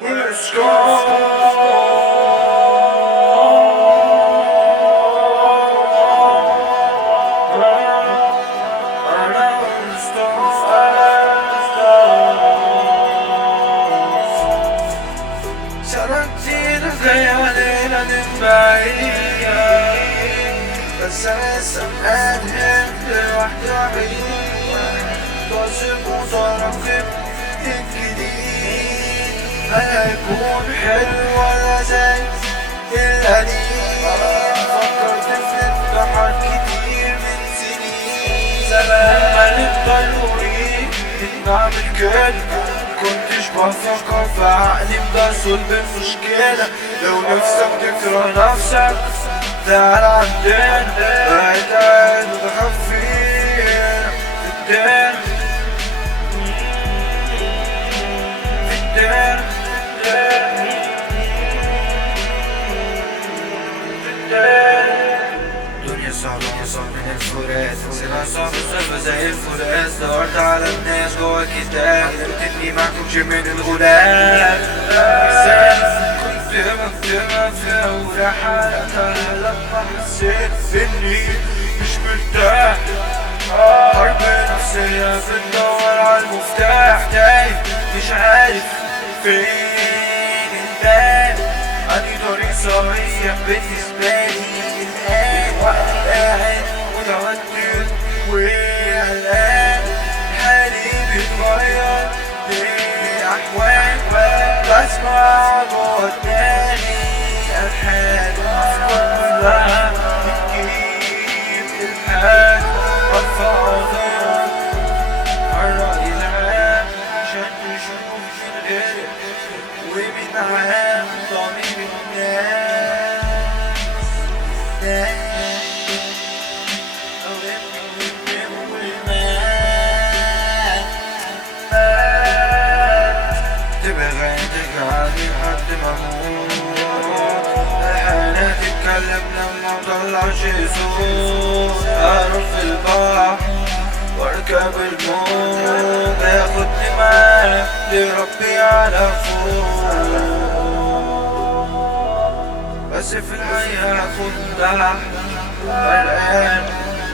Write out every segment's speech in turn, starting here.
Let's go. سردينا خيالنا من بعيد، بس أنا لسه مقدم لوحدي وحيد. واثق ومترقب الجديد، هل هيكون حلو ولا زي القديم؟ فكرت في انتحار كتير من سنين زمان، ما نقدر نريد نعمل كده. كنتش بفكر في عقلي بده صلب المشكلة. لو نفسك تكره نفسك تعال عندنا، قاعد متخفين في الدين في الدين دنيا صعبة أصعب من الفراس، سنة صعبة صعبة زي الفراس. دورت على الناس جوا الكتاب، قلتني معكم جيم من الغلاف. كنت مكتبة في أول حلقة لما حسيت إني مش مرتاح. حرب نفسية بندور على المفتاح، تايه مش عارف فين الباب. أني طريق صحيح بالنسبة لي الآن، وقت قاعد متوتر وقلقان. حالي بيتغير لأحوال، بسمع جوا دماغي ألحان أفكار كلها بتجيب إلحاد. برفع قضية عالرأي العام عشان نشوف من غير ومن عام ضمير الناس. تبغى تقعد لحد ما اموت، احنا نتكلم لما مطلعش صوت. اروح في البحر واركب الموج، ياخدني معاه لربي على فوق. بس في الحقيقة كنت غرقان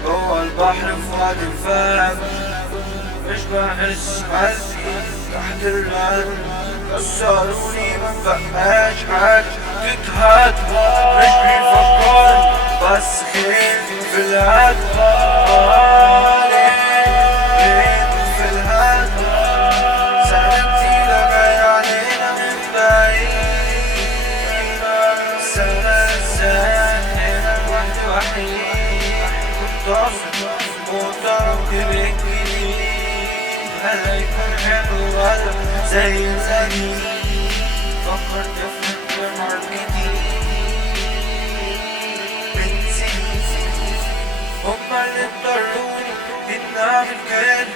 جوا البحر في وقت الفهم، مش بحس قلبي تحت القلب. كسروني مبقاش حاجة تتهد، مش بيفكر بس خير في الهد. في الهد سنتي جاي علينا من بعيد، سنة هنا لوحدي وحيد. كنت أصلا مترقب الجديد، هل هيكون حلو ولا زي القديم؟ فكرت في انتحار كتير من سنين، هما اللي اضطروني إني أعمل كده.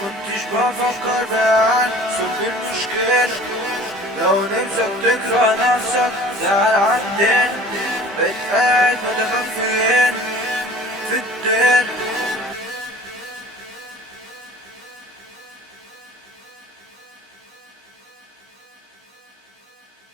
كنتش بفكر بقى عن صلب المشكلة. لو نفسك تكره نفسك تعال عندنا.